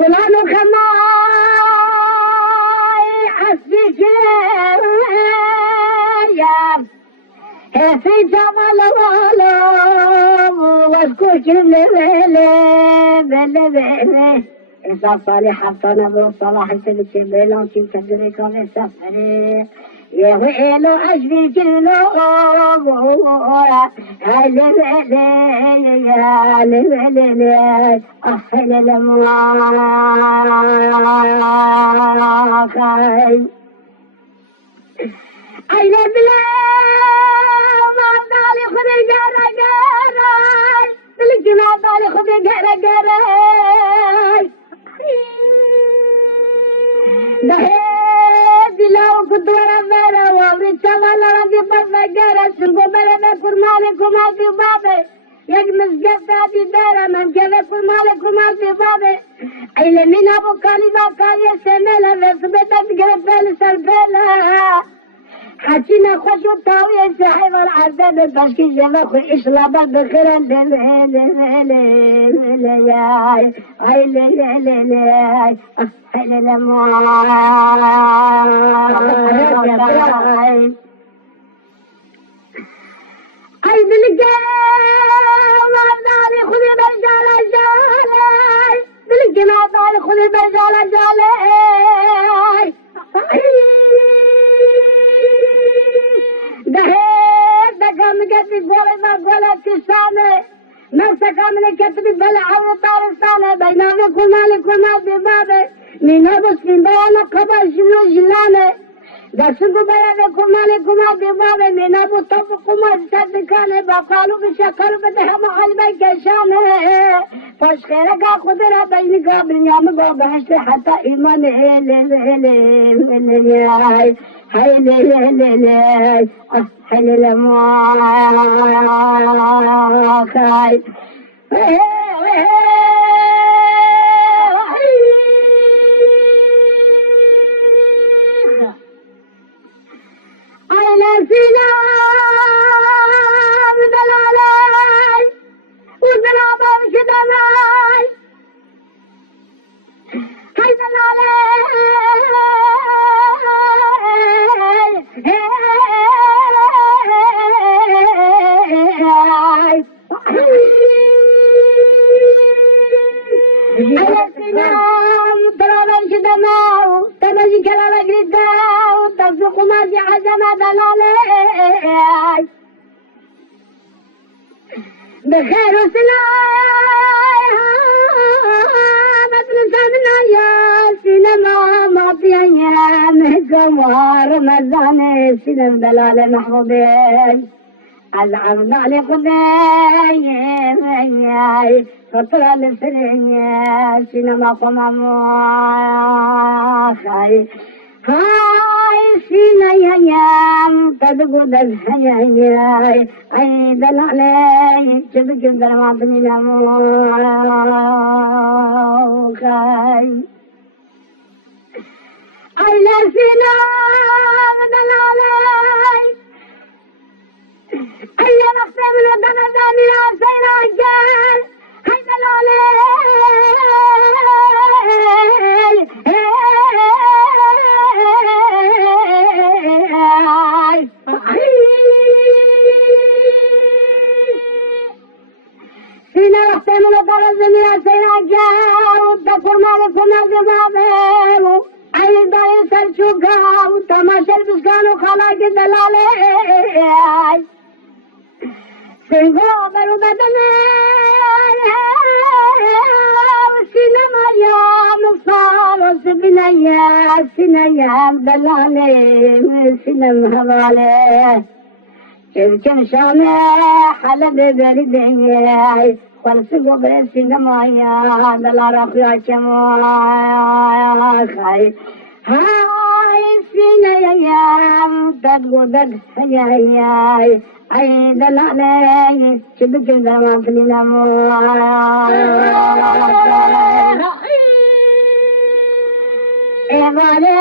فلان خماي حسبي شياب في جمال العالم واسكوش اللي إذا صالحة طلبوا صلاح سلسة بلون شي تدري كون سفري يا ويلو أجبي جلو هاي للي أحل المواقع أين بلا ما بالي خذ الجارة جارة بالجنا بالي خذ الجارة جارة دهيد لو كنت ورا مالا وورد شمال ربي بابا جارة سنقو بلا ما كل مالكم هاتي بابي يجمس جفتا دي دارة من كذا كل مالكم هاتي بابي أين من أبو كالي باكالي سميلا بسبتت جرفل سرفيلا حسينا خوشو طاوية سحيب العذاب بشكي جمخو إشلابا بخيرا للياي أي للياي أحل المواي أي بالجامع دالي خذي برجالة جالي بالجامع دالي خذي برجالة جالي دهيت دقام كتبي قولي ما قولت كسامي ما سكامي كتبي بلا عو طارستاني بينامي كل مالي كل مال ببابي مينو بسكين بيانا قبل شملو جلاني دسكو بيانا كل مالي كل مال ببابي مينو بطب قمر صدقاني بقالو بشكر بدهم قلبي كشامي فاش خيرك خضرة بيني قابل يوم بغشت حتى إيماني هاي هاي لي أحل المواقع أين سلام دلالي ودلابا شدلاي هاي دلالي بخير وسلام اتنسبنا يا سينما ماضيا يا مهجوار مزاني سينما دلال محبوبين العرض على خداي فطرة للفرنيا سينما قماموخاي هاي سينا يا يام تدقود الحياي عيد العلي تبقى الدرمابني نموخاي على سينا دلالي أي نفسي من ودنا داني عسينا الجال هاي دلالي سينا نفسي من ودنا داني عسينا الجال ودكور مالكم الجمابيل أي داي سلشوكا وتماشى البسكان وخلاق الدلالي سيغو برو بدني سينما يا مصار سبنيا سينيا دلالي سينما هوالي كم شامي حلب بردي خلصقو برسينما يا دلال أخيا كموخاي هاي سينيا يا تدقودك هياي أي دلالي شبك الزمان في نموخاي إبالي